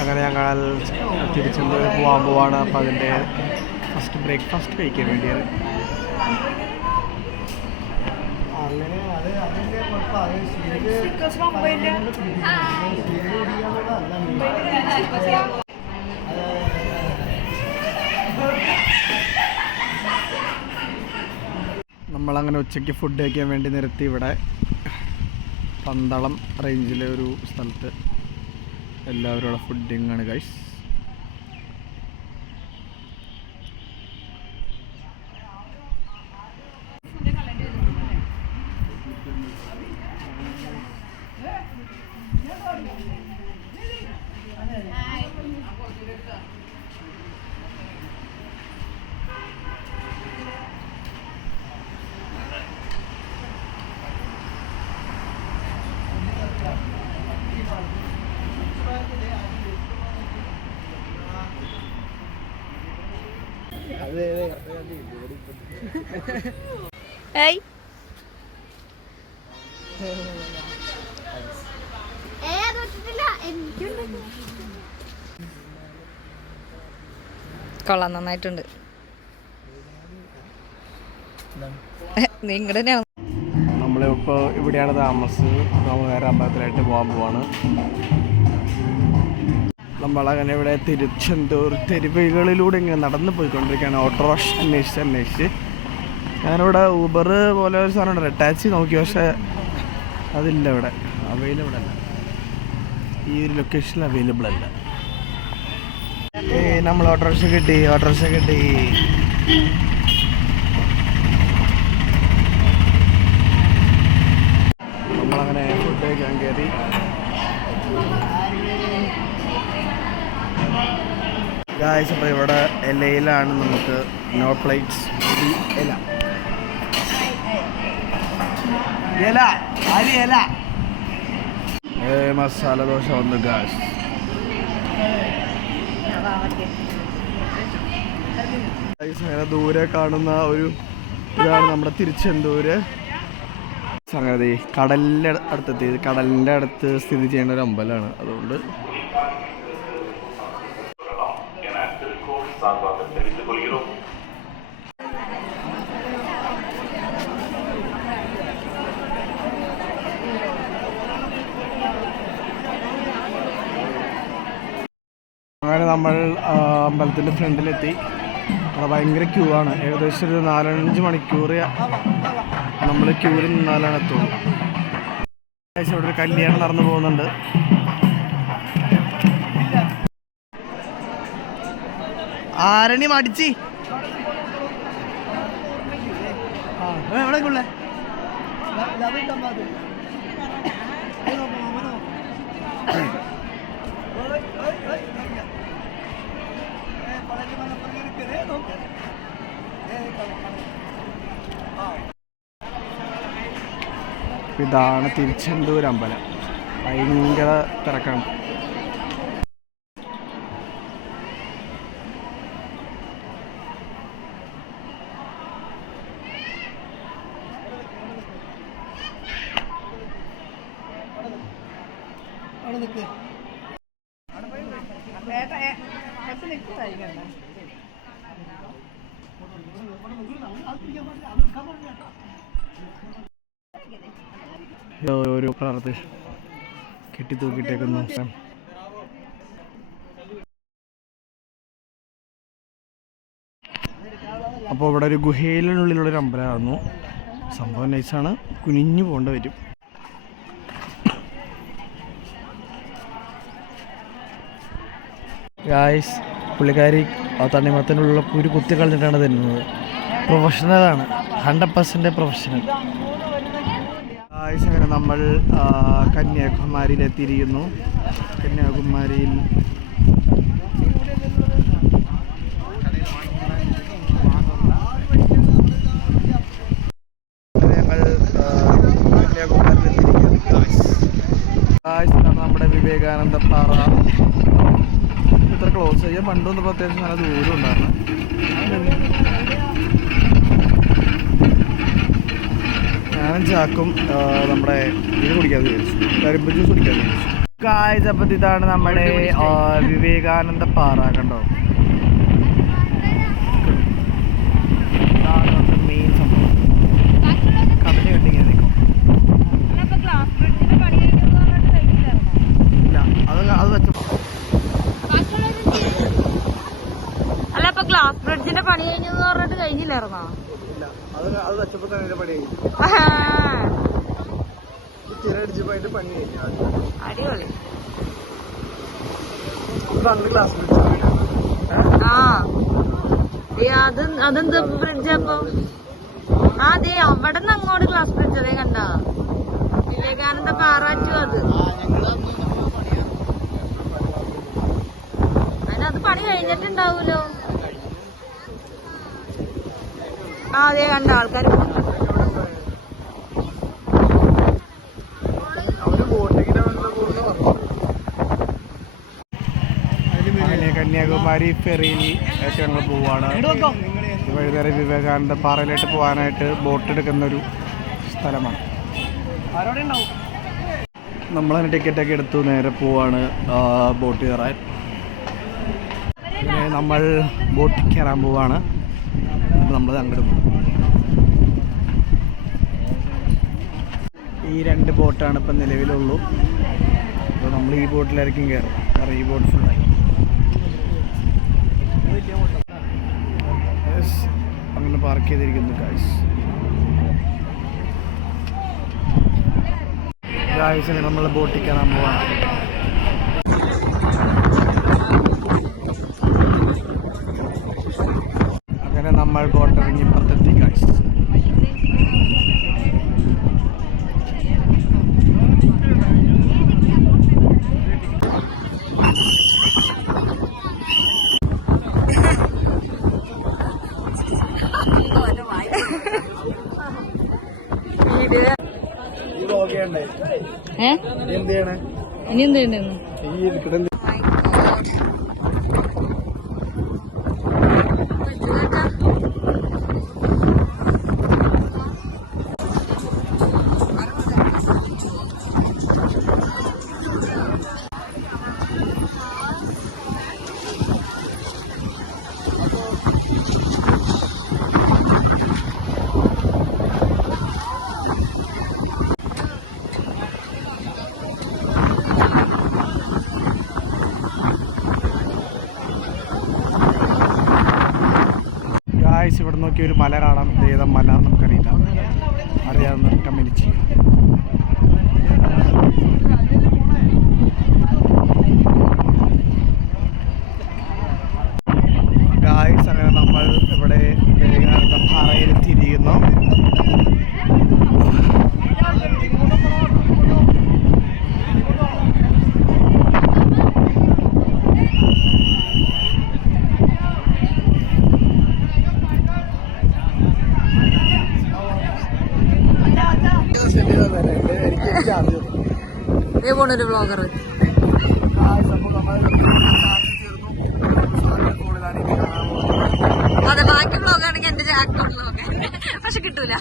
അങ്ങനെ ഞങ്ങൾ തിരിച്ചുകൊണ്ട് പോകാൻ പോവാണ്. അപ്പം അതിൻ്റെ ഫസ്റ്റ് ബ്രേക്ക്ഫാസ്റ്റ് കഴിക്കാൻ വേണ്ടിയത്. നമ്മളങ്ങനെ ഉച്ചയ്ക്ക് ഫുഡ് കഴിക്കാൻ വേണ്ടി നിർത്തി ഇവിടെ പന്തളം റേഞ്ചിലെ ഒരു സ്ഥലത്ത്. എല്ലാവരും ഫുഡിങ് ആണ് ഗൈസ്. കൊള്ളാം, നന്നായിട്ടുണ്ട്. നിങ്ങളുടെ നമ്മളിപ്പോൾ ഇവിടെയാണ് താമസം. നമ്മൾ വേറെ അമ്പലത്തിലായിട്ട് പോകാൻ പോവാണ്. നമ്മളങ്ങനെ ഇവിടെ തിരുച്ചെന്തൂർ തെരുവുകളിലൂടെ ഇങ്ങനെ നടന്നു പോയിക്കൊണ്ടിരിക്കുകയാണ്. ഓട്ടോറിക്ഷ അന്വേഷിച്ച് ഞാനിവിടെ ഊബർ പോലെ ഒരു സാധനം ഉണ്ട്, ടാക്സി നോക്കി, പക്ഷേ അതില്ല ഇവിടെ, അവൈലബിൾ അല്ല, ഈ ഒരു ലൊക്കേഷനിൽ അവൈലബിൾ അല്ല. നമ്മൾ ഓട്ടോറിക്ഷ കിട്ടി. നമ്മളങ്ങനെ ഫുഡ് കഴിക്കാൻ കയറി. ഗായ്സ്, അപ്പോൾ ഇവിടെ ഇലയിലാണ് നമുക്ക് നോ പ്ലേറ്റ്സ്. ഇല മസാല ദോശ വന്നു ഗായ്സ്. അങ്ങനെ ദൂരെ കാണുന്ന ഒരു ഇതാണ് നമ്മുടെ തിരുച്ചെന്തൂര്. സംഗതി കടലിൻ്റെ അടുത്തെത്തിയത്. കടലിൻ്റെ അടുത്ത് സ്ഥിതി ചെയ്യുന്ന ഒരു അമ്പലമാണ്. അതുകൊണ്ട് അങ്ങനെ നമ്മൾ അമ്പലത്തിൻ്റെ ഫ്രണ്ടിലെത്തി. അവിടെ ഭയങ്കര ക്യൂ ആണ്. ഏകദേശം ഒരു 4-5 മണിക്കൂർ നമ്മൾ ക്യൂവിൽ നിന്നാലാണ് എത്തുള്ളൂ. ഇവിടെ ഒരു കല്യാണം നടന്നു പോകുന്നുണ്ട്. ആരണി മടിച്ച് എവിടേക്കുള്ളേ ഇതാണ് തിരുച്ചെന്തൂർ അമ്പലം. ഭയങ്കര തിരക്കാണ്. ഓരോ കളർത്ത് കെട്ടി തൂക്കിയിട്ടേക്കുന്നു. അപ്പോൾ ഇവിടെ ഒരു ഗുഹയിലുള്ളിലുള്ളൊരു അമ്പലമായിരുന്നു. സംഭവം നൈസാണ്. കുനിഞ്ഞു പോകേണ്ടി വരും. ഗായ്സ്, പുള്ളിക്കാരി തണ്ണിമത്തനുള്ള ഒരു കുത്തി കളഞ്ഞിട്ടാണ് തരുന്നത്. പ്രൊഫഷണലാണ്, 100% പ്രൊഫഷണൽ. ഗായ്സ്, അങ്ങനെ നമ്മൾ കന്യാകുമാരിയിലെത്തിയിരിക്കുന്നു. കന്യാകുമാരിയിൽ ഇതാണ് നമ്മുടെ വിവേകാനന്ദ പാറ. ഇത്ര ക്ലോസ് ചെയ്യാൻ പണ്ടൊന്നും അത്യാവശ്യം നല്ല ദൂരം ഉണ്ടായിരുന്നു. ഞാനും ചാക്കും നമ്മുടെ ഇത് കുടിക്കാതെ ചോദിച്ചു, കരിമ്പ് ജ്യൂസ് കുടിക്കാതെ ചോദിച്ചു. ഗായ്സ്, അപ്പോൾ ഇതാണ് നമ്മുടെ വിവേകാനന്ദ പാറ. കണ്ടോ, ഇതാണ് മെയിൻ സംഭവം. കടല് കണ്ടിങ്ങനെ നിൽക്കും. ഇല്ല, അത് വെച്ചപ്പോൾ അല്ല, ഇപ്പൊ ഗ്ലാസ് ബ്രിഡ്ജിന്റെ പണി കഴിഞ്ഞെന്ന് പറഞ്ഞിട്ട് കഴിഞ്ഞില്ലായിരുന്നോ? ഇല്ല, അത് വെച്ചപ്പോൾ തന്നെ അതിന്റെ പണി കഴിഞ്ഞു. തിരടിച്ചപ്പോൾ അതിന്റെ പണി കഴിഞ്ഞു. അടിപൊളി. ക്ലാസ് ആ, അതെന്ത് ബ്രിഡ്ജ് അപ്പൊ? അതെ, അവിടെ നിന്ന് അങ്ങോട്ട് ഗ്ലാസ് ബ്രിഡ്ജ്. അതേ കണ്ട വിവേകാനന്ദ പാറാറ്റു. അതിനത് പണി കഴിഞ്ഞിട്ടുണ്ടാവൂലോ. ആ, അതേ കണ്ട ആൾക്കാർ. കന്യാകുമാരി ഫെറിയിൽ ഒക്കെ ഞങ്ങൾ പോവാണ്. വൈകുന്നേരം വിവേകാനന്ദ പാറയിലോട്ട് പോകാനായിട്ട് ബോട്ട് എടുക്കുന്ന ഒരു സ്ഥലമാണ്. നമ്മളതിന് ടിക്കറ്റൊക്കെ എടുത്തു നേരെ പോവാണ് ബോട്ട് കയറാൻ. അങ്ങനെ നമ്മൾ ബോട്ടിൽ കയറാൻ പോവാണ്. നമ്മൾ അങ്ങോട്ട് പോകും. ഈ 2 ബോട്ടാണ് ഇപ്പം നിലവിലുള്ളൂ. അപ്പോൾ നമ്മൾ ഈ ബോട്ടിലായിരിക്കും കയറും. കാരണം ഈ ബോട്ട് ഫുള്ളായി. അങ്ങനെ പാർക്ക് ചെയ്തിരിക്കുന്നു ഗായ്സ്. നമ്മൾ ബോട്ടിൽ കയറാൻ പോവാണ്. അങ്ങനെ നമ്മൾ ബോട്ട് ഇറങ്ങി ഇപ്പുറത്തെത്തി ഗായ്സ്. എന്ത് ചെയ്യണേ? ഇനി എന്ത് ചെയ്യണ്ടെന്ന് ഈ എടുക്കണ ഇവിടെ നോക്കി ഒരു മല കാണാം. ഏതാ മല നമുക്കറിയില്ല. അറിയാവുന്ന കമന്റ് ചെയ്യും. ഗായ്സ്, അങ്ങനെ നമ്മൾ ഇവിടെ വിവേകാനന്ദ പാറയിൽ തിരിയുന്നു. പോണൊരു വ്ളോഗർ. അതെ, ബാക്കി വ്ളോഗാണെങ്കിൽ എന്റെ അക്കൗണ്ട് വ്ളോഗ്, പക്ഷെ കിട്ടൂല.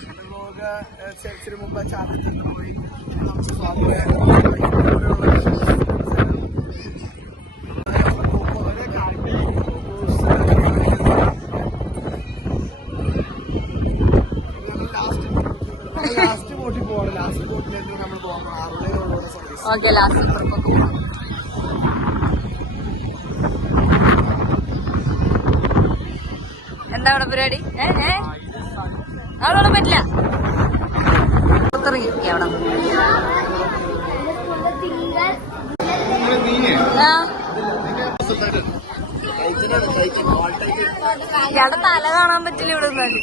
ഓക്കെ, ലാസ്റ്റ് എന്താ അവിടെ പരിപാടി? അവിടെ പറ്റില്ല. പുറത്തിറങ്ങി അവിടെ ഇയാളുടെ തല കാണാൻ പറ്റില്ല ഇവിടെ നിന്നാല്.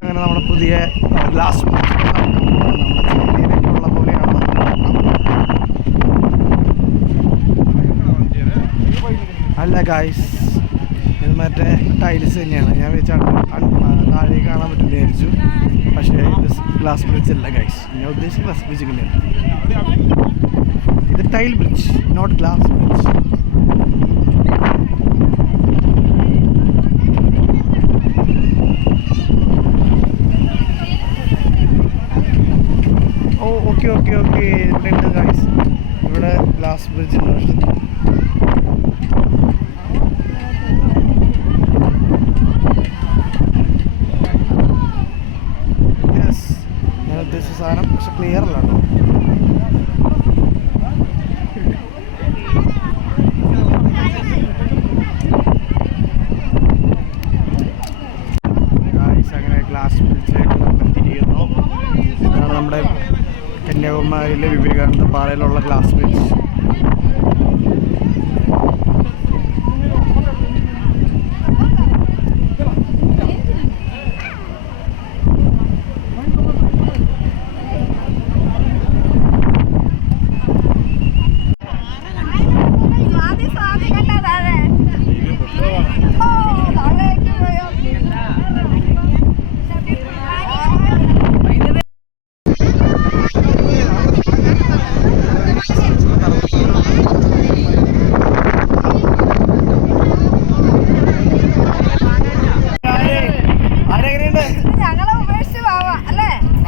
അങ്ങനെ നമ്മുടെ പുതിയ ലാസ്റ്റ് അല്ല ഗായ്സ്, ഇത് മറ്റേ ടൈൽസ് തന്നെയാണ്. ഞാൻ വെച്ചാൽ താഴെ കാണാൻ പറ്റുമെന്ന് വിചാരിച്ചു. പക്ഷേ ഇത് ഗ്ലാസ് ബ്രിഡ്ജ് അല്ല ഗൈസ്. ഞാൻ ഉദ്ദേശിച്ച ഗ്ലാസ് ബ്രിഡ്ജ് ഇങ്ങനെയാണ്. ഇത് tile bridge, not glass bridge. Oh okay okay okay, ഇവിടെ ഉണ്ട് ഗൈസ്. ഇവിടെ ഗ്ലാസ് ബ്രിഡ്ജ് ഉണ്ട്. യെസ്, ഞാൻ ഉദ്ദേശിച്ച സാധനം. പക്ഷെ ക്ലിയർ അല്ല കേട്ടോ. അങ്ങനെ ഗ്ലാസ് ബ്രിഡ്ജായിട്ട് നമ്മൾ തിരിയുന്നു. ഇതാണ് നമ്മുടെ കന്യാകുമാരിയിലെ വിവേകാനന്ദ പാറയിലുള്ള ഗ്ലാസ് ബ്രിഡ്ജ്.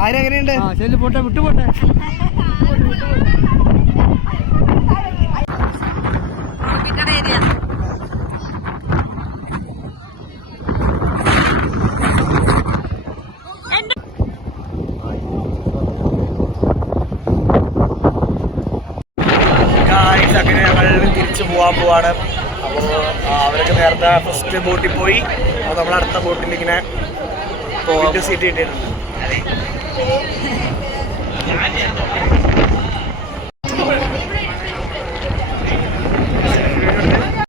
ആരെങ്ങനെയുണ്ട്? പോട്ടെ വിട്ടുപോട്ടെ. അങ്ങനെ ഞങ്ങൾ തിരിച്ചു പോകാൻ പോവാണ്. അപ്പോൾ അവരൊക്കെ നേരത്തെ ഫസ്റ്റ് ബോട്ടിൽ പോയി. അപ്പോൾ നമ്മൾ അടുത്ത ബോട്ടിൽ ഇങ്ങനെ സീറ്റ് കിട്ടിയിട്ടുണ്ട്.